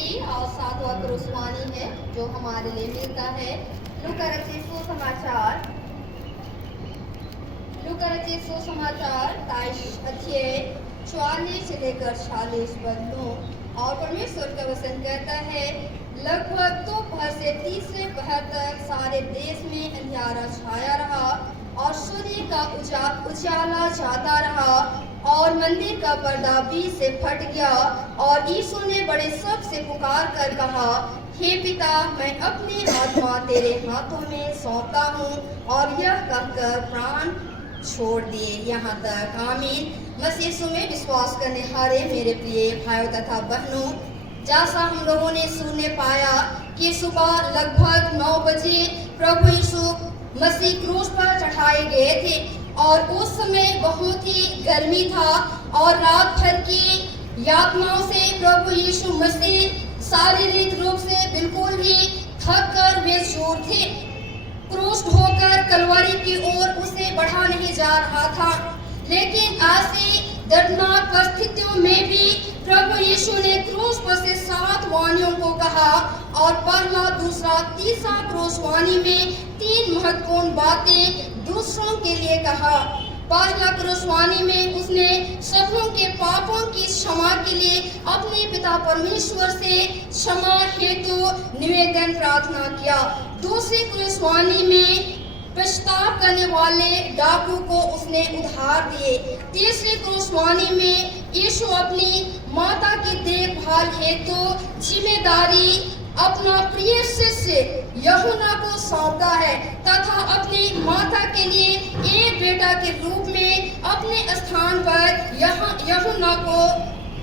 छठी और सातवां क्रूसवानी है जो हमारे लिए मिलता है लूका रचित सुसमाचार 23 अध्याय 44 से लेकर 46 पदों। और परमेश्वर का वचन कहता है, लगभग दोपहर से तीसरे पहर तक सारे देश में अंधियारा छाया रहा और सूर्य का उजाला जाता रहा और मंदिर का पर्दा बीच से फट गया। और यीशु ने बड़े शब्द से पुकार कर कहा, हे पिता, मैं अपनी आत्मा तेरे हाथों में सौंपता हूँ। और यह कहकर प्राण छोड़ दिए। यहाँ तक आमीन। मसीह यीशु में विश्वास करने हारे मेरे प्रिय भाइयों तथा बहनों, जैसा हम लोगों ने सुनने पाया कि सुबह लगभग 9 बजे प्रभु यीशु मसीह क्रूस पर चढ़ाए गए थे और उस समय बहुत ही गर्मी था और रात भर की यातनाओं से प्रभु यीशु मसीह शारीरिक रूप से बिल्कुल ही थक कर बेचैन थे। क्रूस ढोकर कलवरी की ओर उसे बढ़ा नहीं जा रहा था, लेकिन ऐसी दर्दनाक परिस्थितियों में भी प्रभु यीशु ने क्रूस पर से 7 वाणियों को कहा और पहला, दूसरा, तीसरा क्रूसवाणी में 3 महत्वपूर्ण बातें दूसरों के लिए कहा। पहला क्रूसवाणी में उसने सबों के पापों की क्षमा के लिए अपने पिता परमेश्वर से क्षमा हेतु निवेदन प्रार्थना किया। दूसरी क्रूसवाणी में पश्चाताप करने वाले डाकू को उसने उधार दिए। तीसरी क्रूसवाणी में यीशु अपनी माता की देखभाल हेतु जिम्मेदारी अपना प्रिय शिष्य यूहन्ना को सौंपता है तथा अपनी माता के लिए एक बेटा के रूप में अपने स्थान पर यूहन्ना को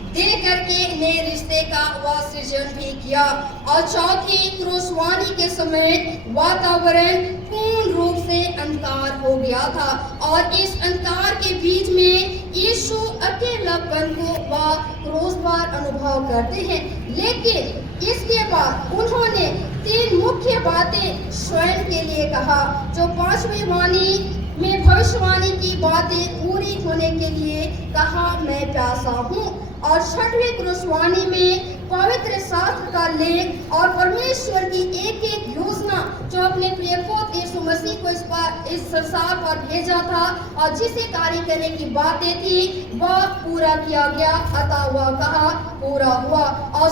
दे करके नए रिश्ते का वह सृजन भी किया। और चौथी क्रूसवाणी के समय वातावरण पूर्ण रूप से अंधकार हो गया था और इस अंधकार के बीच में यीशु अकेलापन को वह क्रूस पर अनुभव करते हैं। लेकिन इसके बाद उन्होंने 3 मुख्य बातें स्वयं के लिए कहा, जो 5वीं वाणी में भविष्यवाणी की बातें पूरी होने के लिए कहा, मैं प्यासा हूँ। और 6वीं क्रूसवाणी में पवित्र शास्त्र का लेख और परमेश्वर की एक योजना जो अपने प्रिय पुत्र यीशु मसीह को इस संसार पर भेजा था और जिसे कार्य करने की बातें थी वह पूरा किया गया, अतः वह कहा पूरा हुआ। और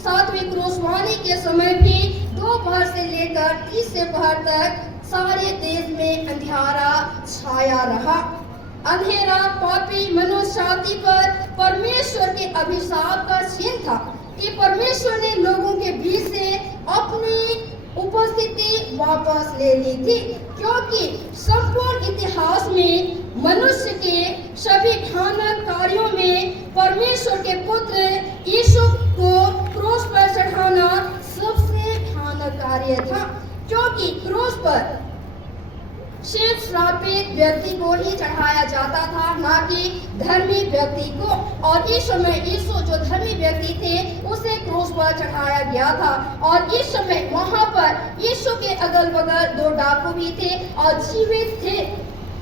7वीं क्रूसवाणी के समय भी दोपहर से लेकर तीसरे पहर तक सारे देश में अंधियारा छाया रहा। अंधेरा पापी मनुष्य जाति पर परमेश्वर के अभिशाप का चिन्ह था कि परमेश्वर ने लोगों के बीच से अपनी उपस्थिति वापस ले ली थी, क्योंकि संपूर्ण इतिहास में मनुष्य के सभी भयानक कार्यों में परमेश्वर के पुत्र यीशु को क्रूस पर चढ़ाना सबसे भयानक कार्य था, क्योंकि क्रूस पर सिर्फ श्रापित व्यक्ति को ही चढ़ाया जाता था, न कि धर्मी व्यक्ति को। और इस समय यीशु जो धर्मी व्यक्ति थे उसे क्रूस पर चढ़ाया गया था। और इस समय वहां पर यीशु के अगल बगल 2 डाकू भी थे और जीवित थे।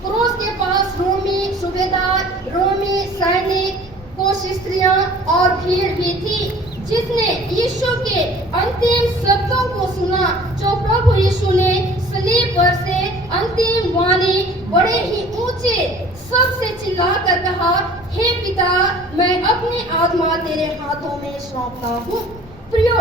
क्रूस के पास रोमी सूबेदार, रोमी सैनिक, कुछ स्त्रियां और भीड़ भी थी, जिसने यीशु के अंतिम शब्दों को सुना, जो प्रभु यीशु ने सलीब पर से अंतिम वाणी बड़े ही ऊंचे सबसे चिल्लाकर कहा, हे पिता, मैं अपनी आत्मा तेरे हाथों में सौंपता हूँ। प्रियो,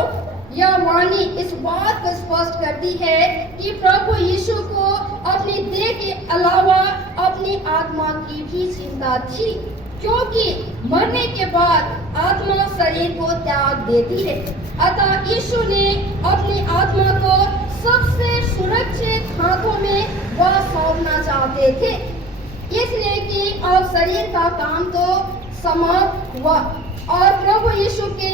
यह वाणी इस बात को स्पष्ट करती है कि प्रभु यीशु को अपनी देह के अलावा अपनी आत्मा की भी चिंता थी, क्योंकि मरने के बाद आत्मा शरीर को त्याग देती है। अतः यीशु ने अपनी आत्मा को सबसे सुरक्षित हाथों में वह सौंपना चाहते थे, इसलिए कि अब शरीर का काम तो समाप्त हुआ और प्रभु यीशु के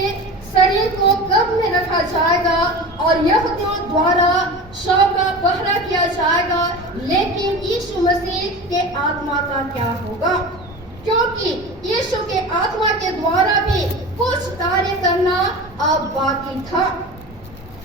शरीर को कब्र में रखा जाएगा और यहूदियों द्वारा शव का पहरा किया जाएगा। लेकिन यीशु मसीह के आत्मा का क्या होगा, क्योंकि यीशु के आत्मा के द्वारा भी कुछ कार्य करना अब बाकी था।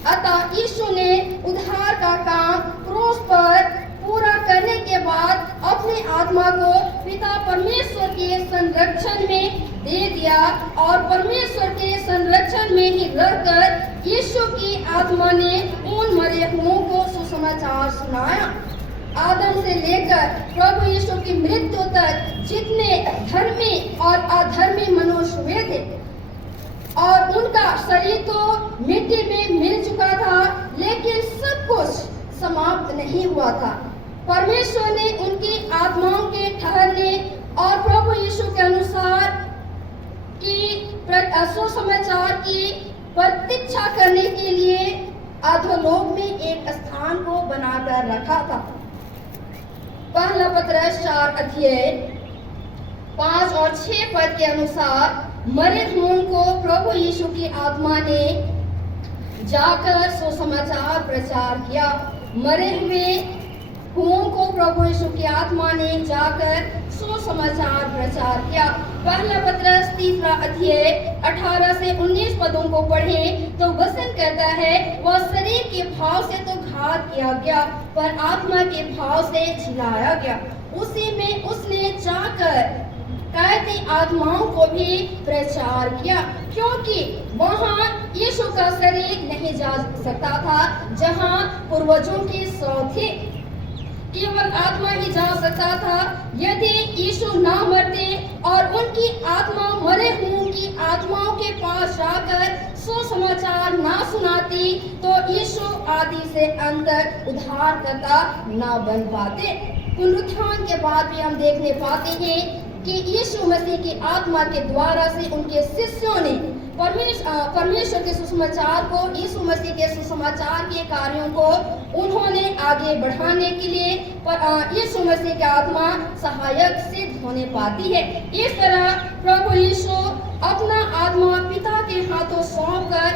अतः यीशु ने उद्धार का काम क्रूस पर पूरा करने के बाद अपने आत्मा को पिता परमेश्वर के संरक्षण में दे दिया और परमेश्वर के संरक्षण रहकर यीशु की आत्मा ने उन मरे हुओं को सुसमाचार सुनाया। आदम से लेकर प्रभु यीशु की मृत्यु तक जितने धर्मी और अधर्मी मनुष्य हुए थे और उनका शरीर तो मिट्टी में मिल चुका था, लेकिन सब कुछ समाप्त नहीं हुआ था। परमेश्वर ने उनकी आत्माओं के ठहरने और प्रभु यीशु के अनुसार की सुसमाचार की प्रतीक्षा करने के लिए अधोलोक में एक स्थान को बनाकर रखा था। पहला पत्रस 4 अध्याय 5 और 6 पद के अनुसार मरे हुओं को प्रभु यीशु की आत्मा ने जाकर सुसमाचार प्रचार किया। मरे हुओं को प्रभु यीशु की आत्मा ने जाकर सुसमाचार प्रचार किया। पहला पत्रस 3 अध्याय 18 से 19 पदों को पढ़े तो वचन कहता है, वह शरीर के भाव से तो घात किया गया, पर आत्मा के भाव से जिलाया गया। उसी में उसने जाकर कैदी आत्माओं को भी प्रचार किया, क्योंकि वहां यीशु का शरीर नहीं जा सकता था जहां पूर्वजों के सौ थे, केवल आत्मा ही जा सकता था। यदि यीशु ना मरते और उनकी आत्मा मरे हुओं की आत्माओं के पास जाकर सुसमाचार ना सुनाती तो यीशु आदि से अंत तक उद्धारकर्ता ना बन पाते। पुनरुत्थान के बाद भी हम देखने पाते हैं कि यीशु मसीह की आत्मा के द्वारा से उनके शिष्यों ने परमेश्वर के सुसमाचार को, यीशु मसीह के सुसमाचार के कार्यों को उन्होंने आगे बढ़ाने के लिए यीशु मसीह की आत्मा सहायक सिद्ध होने पाती है। इस तरह प्रभु यीशु अपना आत्मा पिता के हाथों सौंपकर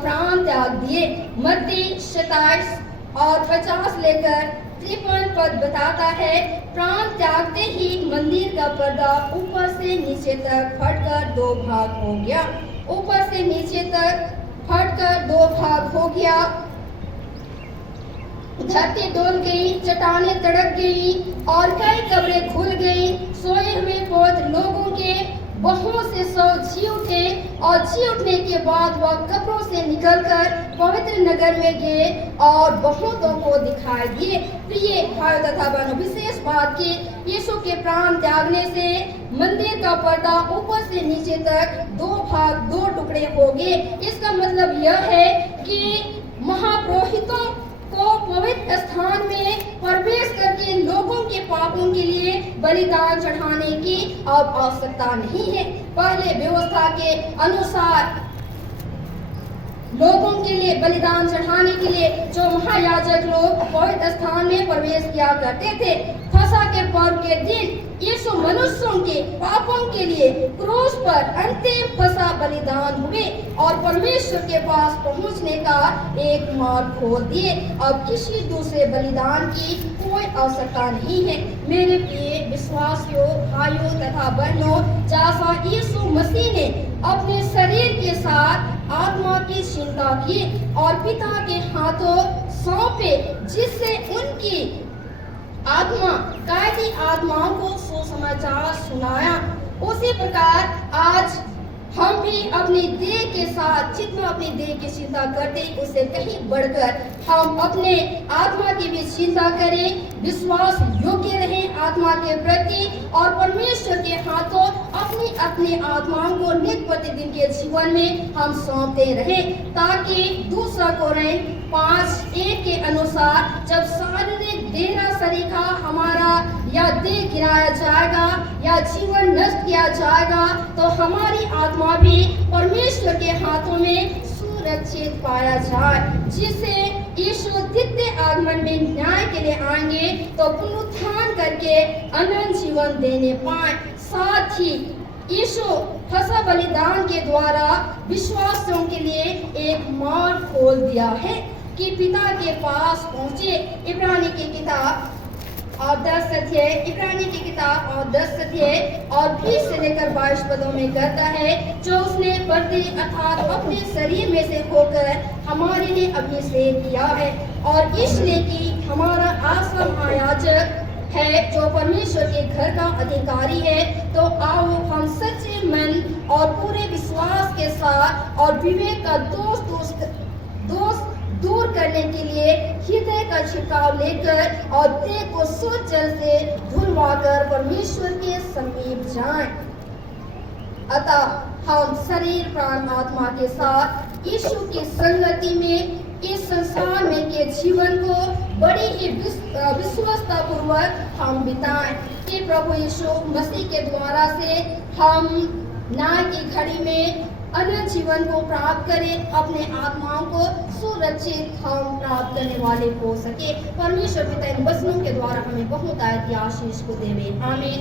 प्राण त्याग दिए। मत्ती 27 और 50 लेकर 53 पद बताता है, प्राण त्यागते ही मंदिर का पर्दा ऊपर से नीचे तक फटकर 2 भाग हो गया। ऊपर से नीचे तक फटकर 2 भाग हो गया। धरती डोल गई, चट्टानें तड़क गई और कई कब्रें खुल गई। सोए हुए बहुत लोगों के बहुत से शव जी उठे और जी उठने के बाद वह कब्रों से निकलकर पवित्र नगर में गए और बहुतों को दिखाई दिए। प्रिय भाई तथा बहनों, विशेष बात की यीशु के प्राण त्यागने से मंदिर का पर्दा ऊपर से नीचे तक 2 भाग 2 टुकड़े हो गए। इसका मतलब यह है कि महापुरोहितों को पवित्र स्थान में प्रवेश करके लोगों के पापों के लिए बलिदान चढ़ाने की अब आवश्यकता नहीं है। पहले व्यवस्था के अनुसार लोगों के लिए बलिदान चढ़ाने के लिए जो महायाजक लोग पवित्र स्थान में प्रवेश किया करते थे, फसह के पर्व के दिन यीशु मनुष्यों के पापों के लिए क्रूस पर अंतिम फसह बलिदान हुए और परमेश्वर के पास पहुंचने का एक मार्ग खोल दिए। अब किसी दूसरे बलिदान की कोई आवश्यकता नहीं है। मेरे प्रिय विश्वासियों, भाइयों तथा बहनों, जैसा यीशु मसीह ने अपने शरीर के साथ आत्मा की चिंता की और पिता के हाथों सौंपे, जिससे उनकी आत्मा कैदी आत्माओं को सुसमाचार सुनाया, उसी प्रकार आज हम भी अपनी देह के साथ जितना अपनी देह की चिंता करते उससे कहीं बढ़कर हम अपने आत्मा की भी चिंता करें, विश्वास योग्य रहें आत्मा के प्रति और परमेश्वर के हाथों अपनी अपनी आत्माओं को नित्य प्रतिदिन के जीवन में हम सौंपते रहें, ताकि 2 कोरिन्थ 5:1 के अनुसार जब शारीरिक देह सरीखा हमारा या देह गिराया जाएगा या जीवन नष्ट किया जाएगा तो हमारी आत्मा भी परमेश्वर के हाथों में सुरक्षित पाया जाए, जिससे यीशु द्वितीय आगमन में न्याय के लिए आएंगे तो पुनरुत्थान करके अनंत जीवन देने पाए। साथ ही यीशु फसह बलिदान के द्वारा विश्वासियों के लिए एक मार्ग खोल दिया है कि पिता के पास पहुंचे। इब्रानी की किताब और 10 अध्याय इब्रानी की किताब और 10 अध्याय और 20 से लेकर 22 पदों में कहता है, जो उसने पर्दे अर्थात अपने शरीर में से होकर हमारे लिए अभिषेक किया है और इसलिए कि हमारा आसा महायाजक है जो परमेश्वर के घर का अधिकारी है, तो आओ हम सच्चे मन और पूरे विश्वास के साथ और विवेक का दोष दूर करने के लिए हृदय का छिड़काव लेकर और देह को शुद्ध जल से धुलवाकर परमेश्वर के समीप जाएं। अतः हम शरीर प्राण आत्मा के साथ यीशु की संगति में इस संसार में के जीवन को बड़ी ही विश्वस्तता पूर्वक हम बिताएं कि प्रभु यीशु मसीह के द्वारा से हम न्याय की घड़ी में अनंत जीवन को प्राप्त करें, अपने आत्माओं को सुरक्षित हम प्राप्त करने वाले हो सके। परमेश्वर पिता इन वचनों के द्वारा हमें बहुत आशीष को देवे। आमीन।